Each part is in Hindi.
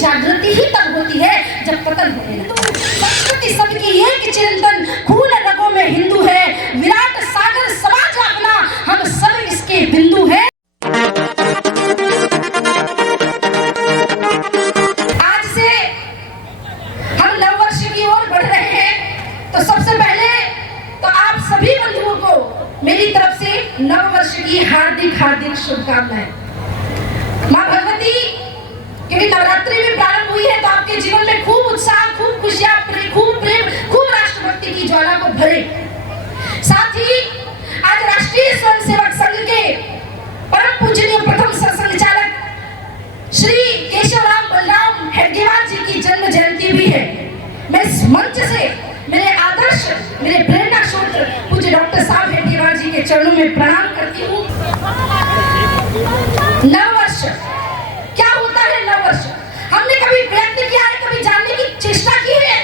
जागृति ही तब होती है जब पतन होने लगता है। संस्कृति सबकी एक चिरंतन, खून रगों में हिंदू है, विराट सागर समाज अपना, हम सब इसके बिंदु है। आज से हम नववर्ष की ओर बढ़ रहे हैं, तो सबसे पहले तो आप सभी बंधुओं को मेरी तरफ से नववर्ष की हार्दिक हार्दिक शुभकामनाएं। माँ भगवती क्योंकि नवरात्रि में प्रारंभ हुई है, तो आपके जीवन में खूब उत्साह, खूब खुशियां, खूब प्रेम, खूब राष्ट्रभक्ति की ज्वाला को भरे। साथ ही आज राष्ट्रीय स्वयंसेवक संघ के परम पूजनीय प्रथम संचालक श्री केशवराम बलराम हेडगेवार जी की जन्म जयंती भी है। मैं इस मंच से मेरे आदर्श, मेरे प्रेरणा स्रोत पूज्य डॉक्टर साहब हेडगेवार जी के चरणों में प्रणाम करती हूँ। नववर्ष क्या होता है? नववर्ष हमने कभी प्रयत्न किया है, कभी जानने की चेष्टा की है?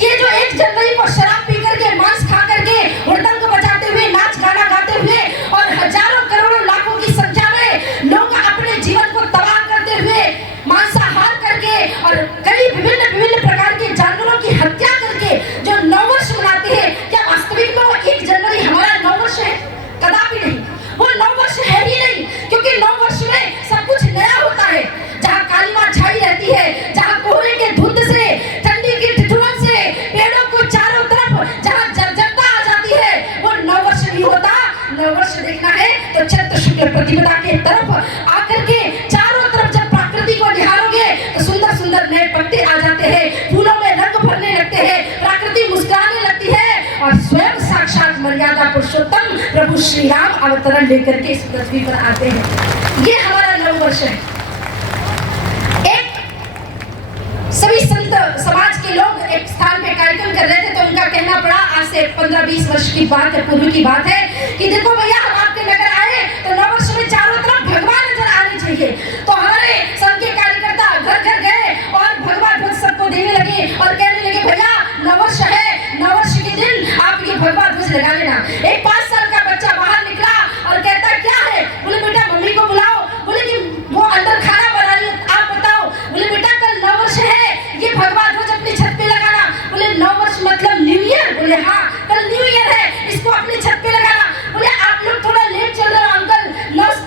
ये जो 1 जनवरी को शराब पी करके, मांस खा करके, हुड़दंग बजाते हुए, नाच गाना गाते हुए और हजारों करोड़ों लाखों की संख्या में लोग अपने जीवन को तबाह करते हुए मांसाहार करके और कई विभिन्न प्रकार के जानवरों की हत्या करके जो नववर्ष मनाते हैं, क्या वास्तविक में वो 1 जनवरी हमारा नववर्ष है? कदापि नहीं, वो नववर्ष है ही नहीं, क्योंकि नववर्ष में सब कुछ नया होता है। जहाँ कालीमा छाई रहती है, जहाँ कोहरे के धुंध से, ठंडी की ठिठुरन से पेड़ों को चारों तरफ जहाँ जर्जरता आ जाती है, वो नववर्ष नहीं होता। नववर्ष देखना है तो चैत्र शुक्ल प्रतिपदा के तरफ आकर के चारों तरफ जब प्रकृति को निहारोगे तो सुंदर सुंदर नए पत्ते आ जाते हैं, फूलों में रंग भरने लगते हैं, प्रकृति मुस्कुराने लगती है और स्वयं साक्षात मर्यादा पुरुषोत्तम प्रभु श्री राम अवतरण लेकर के इस पृथ्वी पर आते हैं। ये हमारा नववर्ष है। सभी संत समाज के लोग एक स्थान पे कार्यक्रम कर रहे थे, तो उनका कहना पड़ा, आज से 15-20 वर्ष की बात है, पूर्व की बात है, कि देखो भैया हम आपके नगर आए तो नववर्ष में चारों तरफ भगवान नजर आने चाहिए। तो हमारे संघ के कार्यकर्ता घर घर गए और भगवा ध्वज सबको देने लगे और कहने लगे, भैया नववर्ष है, नववर्ष के दिन आप ये भगवा ध्वज लगा लेना। एक 5 साल का बच्चा बाहर निकला और कहता क्या है? बोले बेटा मम्मी को बुलाओ। बोले कि वो अंदर खाना बना रही है, आप बताओ। बोले बेटा कल नववर्ष है, ये भगवा ध्वज अपनी छत पे लगाना। बोले नववर्ष मतलब न्यू ईयर? बोले हाँ, कल न्यू ईयर है, इसको अपनी छत पे लगाना। बोले आप लोग थोड़ा लेट चल रहे हो अंकल,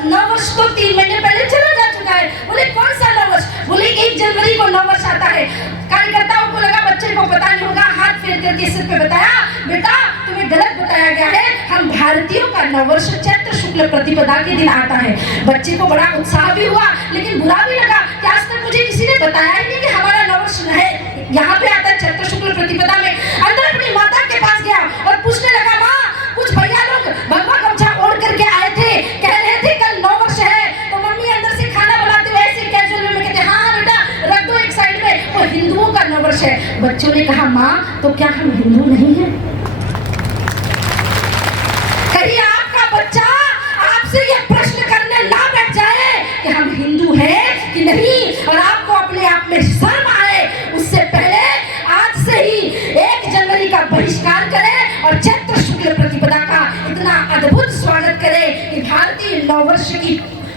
नववर्ष तो 3 महीने पहले चला जा चुका है। बोले कौन सा नववर्ष? बोले 1 जनवरी को नववर्ष आता है। कार्यकर्ताओं को लगा बच्चे को पता नहीं होगा, हाथ फेर करके सिर पे बताया, बेटा तुम्हें गलत बताया गया है, हम भारतीयों का नववर्ष चैत्र शुक्ल प्रतिपदा के दिन आता है। बच्चे को बड़ा उत्साह भी हुआ, लेकिन बुरा भी लगा कि आज तक मुझे किसी ने बताया ही नहीं कि हमारा नववर्ष है यहाँ पे आता है चैत्र शुक्ल प्रतिपदा में। अंदर अपनी माता के पास गया और पूछने लगा, माँ कुछ भैया लोग भगवा गमछा ओढ़ करके आए थे, कह रहे थे कल नववर्ष है, तो मम्मी अंदर से खाना बनाते हुए ऐसे कैजुअल में कहते, हाँ बेटा रख दो एक साइड में, वो हिंदुओं का नववर्ष है। बच्चों ने कहा, माँ तो क्या हम हिंदू नहीं है? कहीं आपका बच्चा आपसे ये प्रश्न करने ना बैठ जाए कि हम हिंदू हैं कि नहीं, और आपको अपने आप में शर्म आए, उससे पहले आज से ही 1 जनवरी का बहिष्कार करें और चैत्र शुक्ल प्रतिपदा का इतना अद्भुत स्वागत करें कि भारतीय नववर्ष की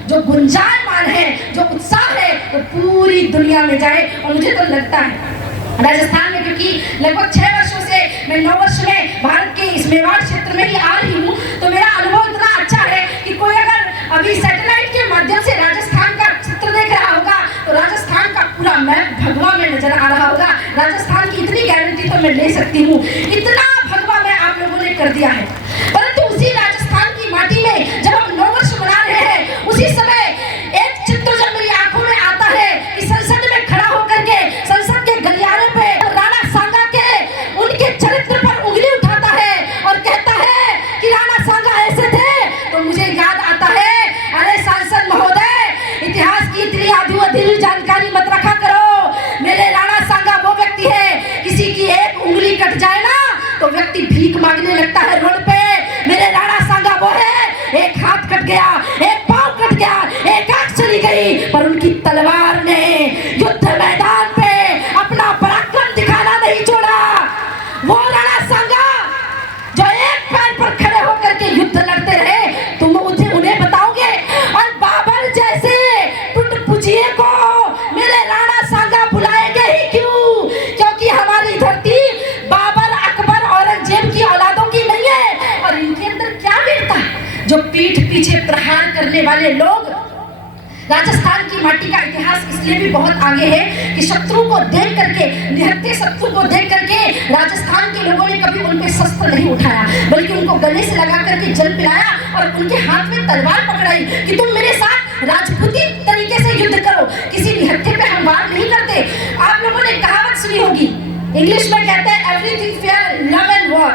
जो गुंजायमान है, जो उत्साह है, वो पूरी दुनिया में जाए। और मुझे तो लगता है राजस्थान में, क्योंकि लगभग 6 वर्षों से मैं नववर्ष में भारत के इस मेवाड़ क्षेत्र में ही आ रही हूँ, तो मेरा अनुभव इतना अच्छा है कि कोई अगर अभी सैटेलाइट के माध्यम से राजस्थान का चित्र देख रहा होगा तो राजस्थान का पूरा मैप भगवा में नजर आ रहा होगा। राजस्थान की इतनी गारंटी तो मैं ले सकती हूँ, इतना भगवा में आप लोगों ने कर दिया है। परंतु उसी राजस्थान की माटी में जब हम नववर्ष मना रहे हैं, उसी समय एक चित्र जब मेरी आंखों में आता है कि संसद में खड़ा होकर के संसद के गलियारे पे राणा सांगा के उनके चरित्र पर उंगली उठाता है और कहता है कि राणा सांगा ऐसे थे, तो मुझे याद आता है, अरे सांसद महोदय इतिहास की इतनी अधूरी जानकारी मत रखा करो। मेरे राणा सांगा वो व्यक्ति है, किसी की एक उंगली कट जाए ना तो व्यक्ति भीख मांगने लगता है रोड पे। मेरे राणा सांगा वो है, एक हाथ कट गया, एक पांव कट गया, एक आंख चली गई, पर उनकी तलवार ने युद्ध मैदान पे अपना पराक्रम दिखाना नहीं छोड़ा। वो राणा सांगा जो एक पैर पर खड़े होकर के युद्ध लड़ते रहे, तुम उन्हें बताओगे? और बाबर जैसे टुट पुजिए को मेरे राणा सांगा संहार करने वाले लोग। राजस्थान की माटी का इतिहास इसलिए भी बहुत आगे है कि शत्रु को देख करके, निहत्थे शत्रु को देख करके राजस्थान के लोगों ने कभी उन पे शस्त्र नहीं उठाया, बल्कि उनको गले से लगा करके जल पिलाया और उनके हाथ में तलवार पकड़ाई कि तुम मेरे साथ राजपूती तरीके से युद्ध करो, किसी निहत्थे पे हम वार नहीं करते। आप लोगों ने कहावत सुनी होगी, इंग्लिश में कहते हैं everything fair love and war,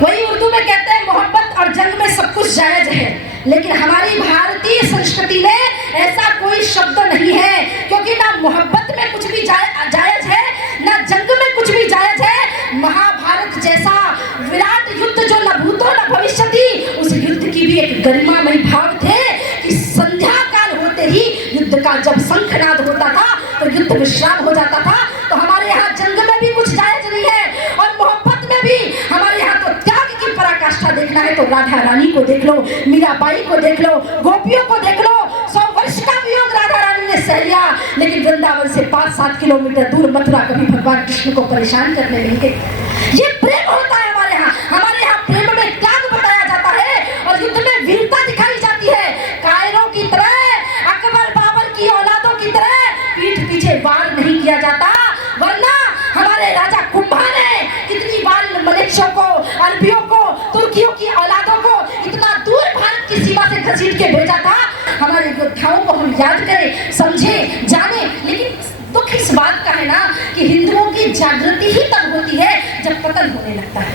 वही उर्दू में कहते हैं मोहब्बत और जंग में सब कुछ जायज है। लेकिन हमारी भारतीय संस्कृति में ऐसा कोई शब्द नहीं है, क्योंकि ना मोहब्बत में कुछ भी जायज है, ना जंग में कुछ भी जायज है। महाभारत जैसा विराट युद्ध जो न भूतो न भविष्यति, उस युद्ध की भी एक गरिमामय भाव थे कि संध्या काल होते ही युद्ध का जब शंखनाद होता था तो युद्ध विश्राम हो जाता था। तो हमारे यहाँ जंग में भी कुछ जायज नहीं है और मोहब्बत में भी हमारे यहाँ तो त्याग की पराकाष्ठा देखना है तो राधा रानी को देख लो, मीराबाई को देख लो, गोपियों को देख लो। 100 वर्ष का वियोग राधा रानी ने सह लिया, लेकिन वृंदावन से 5-7 किलोमीटर दूर मथुरा कभी भगवान कृष्ण को परेशान करने नहीं गए। ये प्रेम होता है हमारे यहाँ। हमारे यहाँ प्रेम में त्याग बताया जाता है और युद्ध में वीरता दिखाई जाती है। कायरों की तरह, अकबर बाबर की औलादों की तरह पीठ पीछे वार नहीं किया जाता, वरना हमारे राजा कुंभा ने कितनी बार मलेशियों को, अरबियों को, तुर्कियों की औलादों को इतना दूर भारत की सीमा से घसीट के भेजा था। हमारे योद्धाओं को हम याद करें, समझे, जाने। लेकिन दुख इस बात का है ना कि हिंदुओं की जागृति ही तब होती है जब पतन होने लगता है।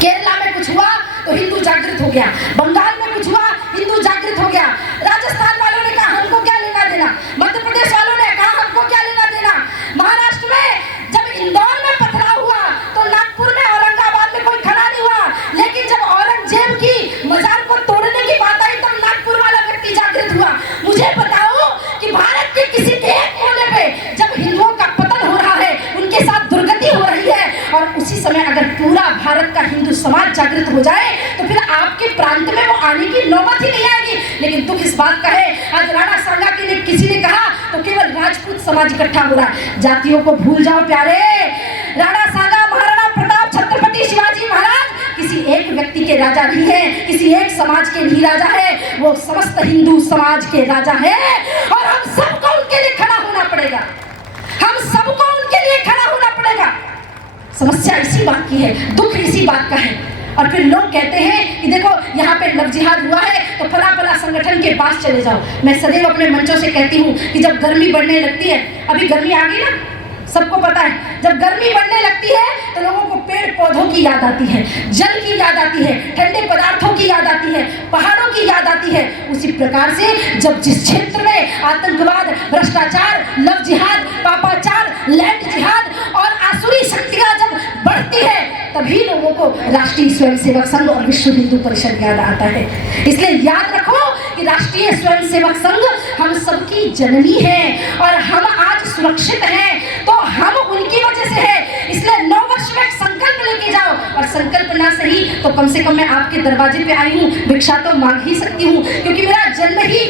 केरला में कुछ हुआ तो हिंदू जागृत हो गया, बंगाल में कुछ हुआ हिंदू जागृत हो गया, राजस्थान वालों ने कहा हमको क्या लेना देना, मध्य प्रदेश वालों ने कहा हमको क्या लेना देना, महाराष्ट्र में जब इंदौर में पथराव हुआ तो नागपुर में, औरंगाबाद में कोई खड़ा नहीं हुआ। लेकिन जब औरंगजेब की मजार को तोड़ने की बात आई तब नागपुर वाला व्यक्ति जागृत हुआ। मुझे बताओ कि भारत के किसी एक कोने पे जब हिंदुओं का पतन हो रहा है, उनके साथ दुर्गति हो रही है, और उसी समय अगर पूरा भारत का हिंदू समाज जागृत हो जाए तो फिर आपके प्रांत में वो आने की नौबत ही नहीं आएगी। लेकिन दुख इस बात का है, आज राणा सांगा के लिए किसी ने कहा तो केवल राजपूत समाज इकट्ठा हो रहा है। जातियों को भूल जाओ प्यारे। राणा सांगा, महाराणा प्रताप, छत्रपति शिवाजी महाराज किसी एक व्यक्ति के राजा नहीं है, किसी एक समाज के नहीं राजा है, वो समस्त हिंदू समाज के राजा है। और हम सबको उनके लिए खड़ा होना पड़ेगा, हम सबको उनके लिए खड़ा होना पड़ेगा। समस्या इसी बात की है, दुख इसी बात का है। और फिर लोग कहते हैं कि देखो यहाँ पे लव जिहाद हुआ है तो फला संगठन के पास चले जाओ। मैं सदैव अपने मंचों से कहती हूँ कि जब गर्मी बढ़ने लगती है, अभी गर्मी आ गई ना, सबको पता है, जब गर्मी बढ़ने लगती है तो लोगों को पेड़ पौधों की याद आती है, जल की याद आती है, ठंडे पदार्थों की याद आती है, पहाड़ों की याद आती है। उसी प्रकार से जब जिस क्षेत्र में आतंकवाद, भ्रष्टाचार, लव जिहाद, पापाचार, लैंड जिहाद और आसुरी शक्तियां जब बढ़ती है, तभी लोगों को राष्ट्रीय स्वयंसेवक संघ और विश्व हिंदू परिषद याद आता है। इसलिए याद रखो कि राष्ट्रीय स्वयंसेवक संघ हम सबकी जननी है और हम आज सुरक्षित हैं तो हम उनकी वजह से है। इसलिए 9 वर्ष में संकल्प लेके जाओ, और संकल्प ना सही तो कम से कम मैं आपके दरवाजे पे आई हूँ, भिक्षा तो मांग ही सकती हूँ। क्योंकि मेरा जन्म ही,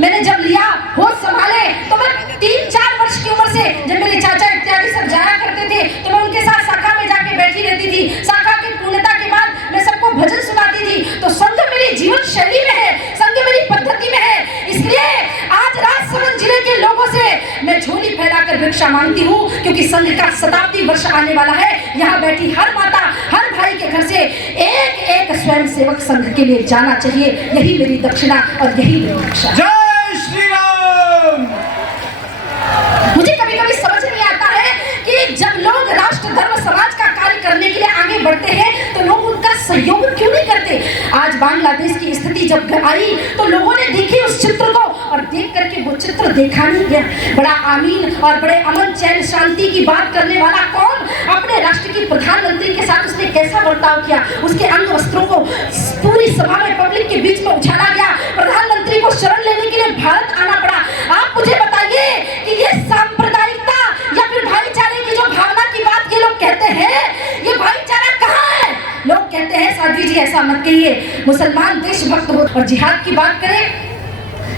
मैंने जब लिया होश संभाले तो मैं 3-4 वर्ष की उम्र से, जब मेरे चाचा इत्यादि सब जाया करते थे तो मैं उनके साथ शाखा में जाके बैठी रहती थी। शाखा की पूर्णता के बाद मैं सबको भजन सुनाती थी। तो संघ मेरी जीवन शैली में है, संघ मेरी पद्धति में है। इसलिए आज राजसमंद जिले के लोगों से मैं झोली फैलाकर भिक्षा मांगती हूँ, क्योंकि संघ का शताब्दी वर्ष आने वाला है। यहाँ बैठी हर माता, हर भाई के घर से एक स्वयंसेवक संघ के लिए जाना चाहिए। यही मेरी दक्षिणा और यही मेरी दीक्षा। जय श्री राम। मुझे कभी कभी समझ नहीं आता है कि जब लोग राष्ट्र, धर्म, समाज का कार्य करने के लिए आगे बढ़ते हैं तो लोग उनका सहयोग क्यों नहीं करते। आज बांग्लादेश की स्थिति जब आई तो लोगों ने देखी उस चित्र को, और देख करके वो चित्र देखा नहीं गया। बड़ा आमीन और बड़े अमन, चैन, शांति की बात करने वाला कौन अपने राष्ट्र की प्रधानमंत्री के साथ उसने कैसा बर्ताव किया। उसके अंग वस्त्रों को पूरी सभा में, पब्लिक के बीच में उछाला गया। प्रधानमंत्री को शरण लेने के लिए भारत आना पड़ा। आप मुझे बताइए कि ये सांप्रदायिकता या फिर भाईचारे की जो भावना की बात ये लोग कहते हैं, ये भाईचारा कहाँ है। लोग कहते हैं साध्वी जी ऐसा मत कहिए, मुसलमान देशभक्त हो। और जिहाद की बात करें,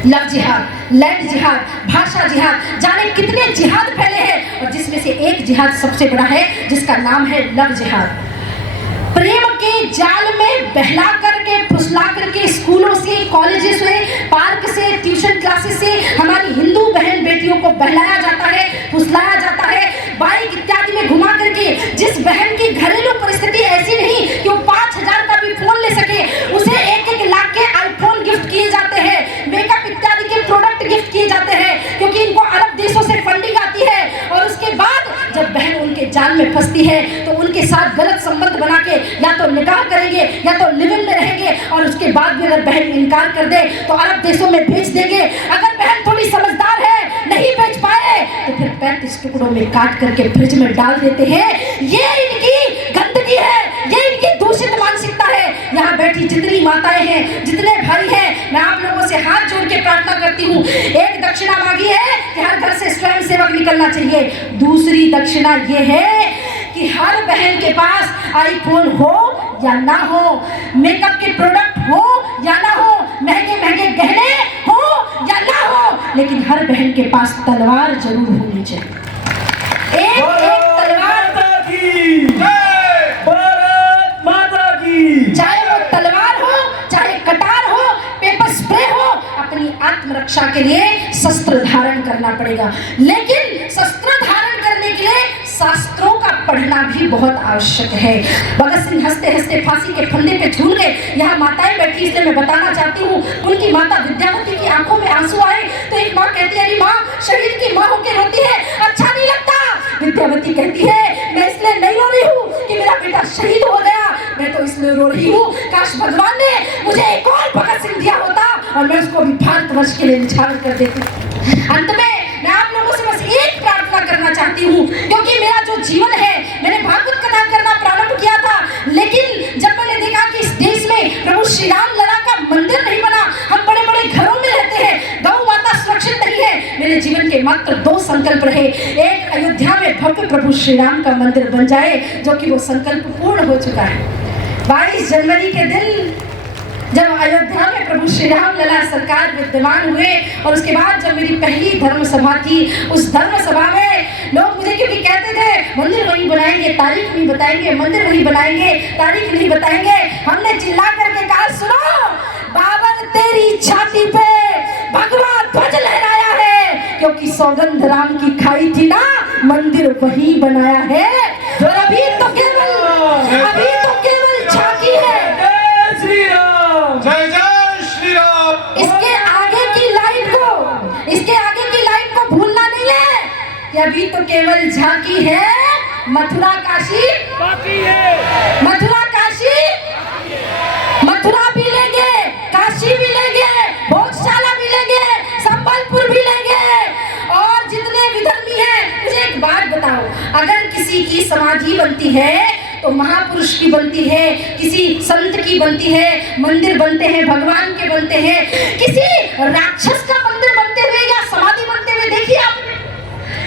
लव जिहाद, लैंड जिहाद, भाषा जिहाद, जाने कितने जिहाद फैले हैं, और जिसमें से एक जिहाद सबसे बड़ा है जिसका नाम है लव जिहाद। प्रेम के जाल में बहला करके फुसला करके स्कूलों से, कॉलेजेस से, पार्क से, ट्यूशन क्लासेस से हमारी हिंदू बहन बेटियों को बहलाया जाता है, फुसलाया जाता है, बाइक इत्यादि में घुमा करके। जिस बहन की घरेलू परिस्थिति ऐसी नहीं कि वो 5,000 का भी फोन ले सके, उसे 1-1 लाख के आईफोन गिफ्ट किए जाते हैं, मेकअप इत्यादि के प्रोडक्ट गिफ्ट किए जाते हैं, क्योंकि इनको अरब देशों से फंडिंग आती है। और उसके बाद जब बहन उनके जाल में फंसती है तो उनके साथ गलत संबंध बना के या तो निकाह करेंगे या तो लिव इन में रहेंगे, और उसके बाद भी अगर बहन इनकार कर दे तो अरब देशों में भेज देंगे। अगर बहन थोड़ी समझदार है, नहीं बेच पाए तो फिर 35 टुकड़ों में काट करके फ्रिज में डाल देते हैं। ये इनकी गंदगी है, ये इनकी दूषित मानसिकता है। यहाँ बैठी जितनी माताएं हैं, जितने भाई हैं, मैं आप लोगों से हाथ जोड़ के प्रार्थना करती हूँ, एक दक्षिणा मांगी है कि हर घर से स्वयं सेवक निकलना चाहिए। दूसरी दक्षिणा ये है कि हर बहन के पास आईफोन हो या ना हो, मेकअप के प्रोडक्ट हो या ना हो, महंगे महंगे गहने हो या ना हो, लेकिन हर बहन के पास तलवार जरूर होनी चाहिए। एक तलवार, भारत माता की, चाहे वो तलवार हो, चाहे कटार हो, पेपर स्प्रे हो, अपनी आत्मरक्षा के लिए शस्त्र धारण करना पड़ेगा। लेकिन शस्त्र धारण करने के लिए शास्त्रों का पढ़ना भी बहुत आवश्यक है। भगत सिंह हंसते हंसते फांसी के फंदे पे झूल गए। यहाँ माताएं बैठी, इसलिए मैं बताना चाहती हूँ, उनकी माता विद्यावती की आंखों में आंसू आए तो एक माँ कहती है, अरे माँ, शहीद की माँ होकर रोती है, अच्छा नहीं लगता। विद्यावती कहती है, मैं इसलिए नहीं रो रही हूँ कि मेरा बेटा शहीद हो गया, मैं तो इसलिए रो रही हूँ काश भगवान ने मुझे एक और भगत सिंह दिया होता और मैं उसको भी भारतवर्ष के लिए निछावर कर देती। अंत में मैं आप लोगों से बस एक प्रार्थना करना चाहती हूँ, क्योंकि मेरा जो जीवन है, मैंने भागवत कथा करना प्रारंभ किया था, लेकिन जब मैंने देखा कि इस देश में प्रभु श्री राम लला का मंदिर नहीं बना, हम बड़े बड़े घरों में रहते हैं, गौ माता सुरक्षित नहीं है, मेरे जीवन के मात्र 2 संकल्प रहे। एक, अयोध्या में भव्य प्रभु श्री राम का मंदिर बन जाए, जो कि वो संकल्प पूर्ण हो चुका है। 22 जनवरी के दिन जब अयोध्या में प्रभु श्री राम लला सरकार विद्यमान हुए, और उसके बाद जब मेरी पहली धर्म सभा थी, उस धर्म सभा में लोग मुझे क्योंकि कहते थे मंदिर वहीं बनाएंगे, तारीख नहीं बताएंगे, मंदिर वहीं बनाएंगे, तारीख नहीं बताएंगे, हमने चिल्ला करके कहा, सुनो बाबर, तेरी छाती पे भगवा ध्वज लहराया है, क्योंकि सौगंध राम की खाई थी ना, मंदिर वहीं बनाया है। और अभी तो केवल झांकी है। जय जय श्री राम। इसके आगे की लाइन को भूलना नहीं है कि अभी तो केवल झांकी है, मथुरा काशी बाकी है। मथुरा काशी, मथुरा भी लेंगे, काशी भी लेंगे, भोजशाला भी लेंगे, संबलपुर भी लेंगे, और जितने विधर्मी हैं। मुझे एक बात बताओ, अगर किसी की समाधि बनती है तो महापुरुष की बनती है, किसी संत की बनती है, मंदिर बनते हैं, भगवान के बनते हैं, किसी राक्षस का मंदिर बनते हुए या समाधि बनते हुए देखिए आपने।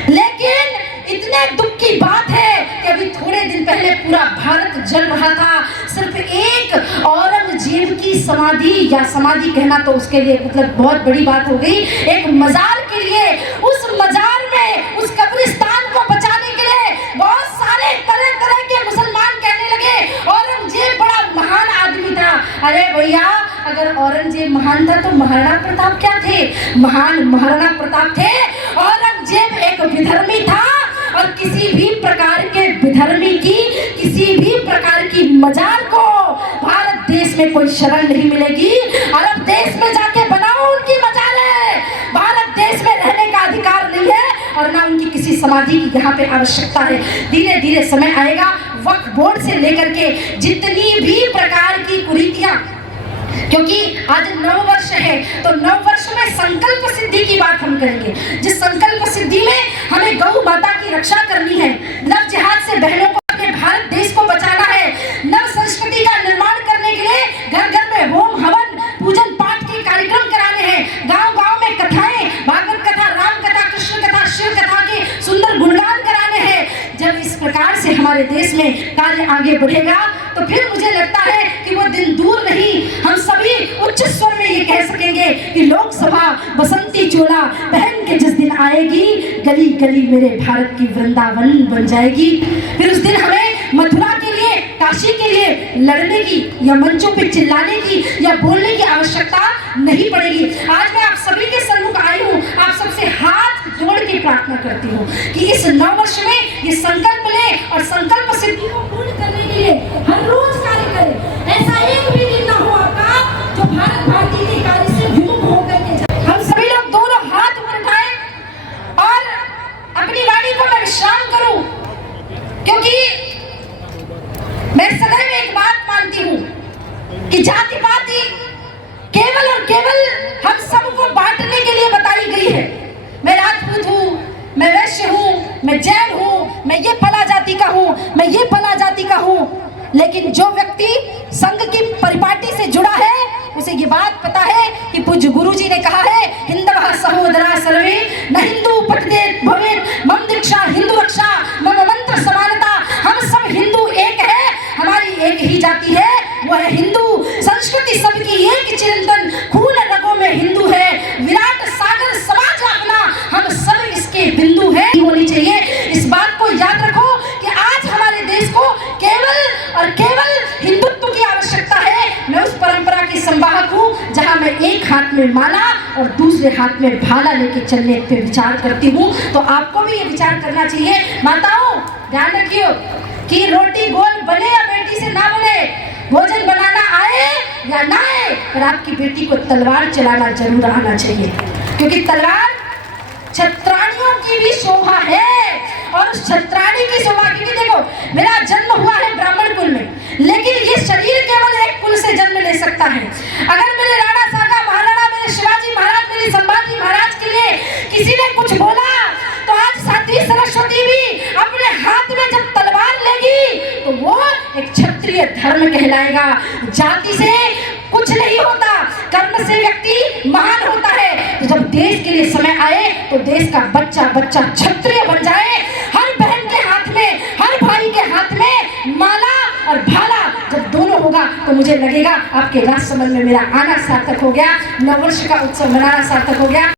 लेकिन इतने दुख की बात है कि अभी थोड़े दिन पहले पूरा भारत जल रहा था, सिर्फ एक औरंगजेब की समाधि, या समाधि कहना तो उसके लिए मतलब बहुत बड़ी बात हो गई, एक मजार के लिए, उस मजार में, उस कब्रिस्तान को बचाने के लिए बहुत सारे तरह तरह के मुसलमान कहने लगे औरंगजेब बड़ा महान आदमी था। अरे भैया, अगर औरंगजेब महान था तो महाराणा प्रताप क्या थे? महान महाराणा प्रताप थे। औरंगजेब एक विधर्मी था, और किसी भी प्रकार के विधर्मी की, किसी भी प्रकार की मजार को भारत देश में कोई शरण नहीं मिलेगी। अरब देश में जाके बनाओ उनकी मजारें, भारत देश में रहने का अधिकार नहीं है, और ना उनकी किसी समाधि की यहाँ पे आवश्यकता है। धीरे धीरे समय आएगा, वक्फ बोर्ड से लेकर के जितनी भी प्रकार की कुरीतियां, क्योंकि आज नव वर्ष है तो नव वर्ष में संकल्प सिद्धि की बात हम करेंगे। जिस संकल्प सिद्धि में हमें गौ माता की रक्षा करनी है, नव जिहाद से बहनों को अपने भारत देश को बचाना है, नव संस्कृति का निर्माण करने के लिए घर घर में होम हवन पूजन पाठ के कार्यक्रम कराने हैं, गांव गांव में कथाएं, भागवत कथा, राम कथा, कृष्ण कथा, शिव कथा के सुंदर गुणगान कराने हैं। जब इस प्रकार से हमारे देश में कार्य आगे बढ़ेगा तो फिर मुझे लगता है कि वो दिन दूर नहीं, हम सभी उच्च स्वर में ये कह सकेंगे कि लोकसभा बसंती चोला पहन के जिस दिन आएगी, गली गली मेरे भारत की वृंदावन बन जाएगी। फिर उस दिन हमें मथुरा के लिए काशी के लिए लड़ने की या मंचों पे चिल्लाने की या बोलने की आवश्यकता नहीं पड़ेगी। आज मैं आप सभी के सम्मुख आई हूँ, आप सबसे हाथ जोड़ के प्रार्थना करती हूँ कि इस नव वर्ष में ये संकल्प लें और संकल्प सिद्धि को पूर्ण करने के लिए हर रोज कार्य करें। ऐसा एक भी दिन ना हो आपका जो भारत भारती के कार्य से विमुख होकर के जाए। हम सभी लोग दोनों हाथ उठाएं और अपनी वाणी को मैं विश्राम करूं, क्योंकि मैं सदैव एक बात मानती हूं कि जाति पाति केवल और केवल हम सबको बांटने के लिए बताई गई है। मैं राजपूत हूँ, मैं वैश्य हूँ, मैं जैन हूँ, मैं ये फला जाति का हूँ, मैं ये फला जाति का हूँ, लेकिन जो व्यक्ति संघ की परिपाटी से जुड़ा है उसे ये बात पता है कि पूज्य गुरु जी ने कहा है, हिंदवः सहोदरा सर्वे न हिंदू पठितेत भवेत् मम दीक्षा हिंदू रक्षा मम मंत्र समानता। हम सब हिंदू एक है, हमारी एक ही जाति है, वो है हिंदू। संस्कृति सबकी एक चिरंतन, खून रगों में हिंदू है, विराट सागर समाज अपना, हम सब इसके बिंदु है होनी चाहिए। इस बात को याद रखो कि आज हमारे देश को केवल और केवल हिंदुत्व की आवश्यकता है। मैं उस परंपरा की संवाहक हूँ जहाँ मैं एक हाथ में माला और दूसरे हाथ में भाला लेके चलने पे विचार करती हूँ। तो आपको भी ये विचार करना चाहिए। माताओं ध्यान रखियो कि रोटी गोल बने या बेटी से ना बने, भोजन बनाना आए या ना आए, पर आपकी बेटी को तलवार चलाना जरूर आना चाहिए, क्योंकि तलवार छत्राणियों की भी शोभा है। और उस छत्राणी की शोभा, क्योंकि देखो मेरा जन्म हुआ है ब्राह्मण कुल में, लेकिन ये शरीर केवल एक कुल से जन्म ले सकता है। अगर मेरे राणा सागा महाराणा, मेरे शिवाजी महाराज, मेरे संभाजी महाराज के लिए किसी ने कुछ बोला, तो आज साध्वी सरस्वती भी अपने हाथ में जब तलवार लेगी तो वो एक क्षत्रिय धर्म कहलाएगा। जाति से कुछ नहीं होता, कर्म से व्यक्ति महान होता है। तो जब देश के लिए समय आए तो देश का बच्चा बच्चा क्षत्रिय बन जाए। हर बहन के हाथ में, हर भाई के हाथ में माला और भाला जब दोनों होगा तो मुझे लगेगा आपके राजसमंद में मेरा आना सार्थक हो गया, नववर्ष का उत्सव मनाना सार्थक हो गया।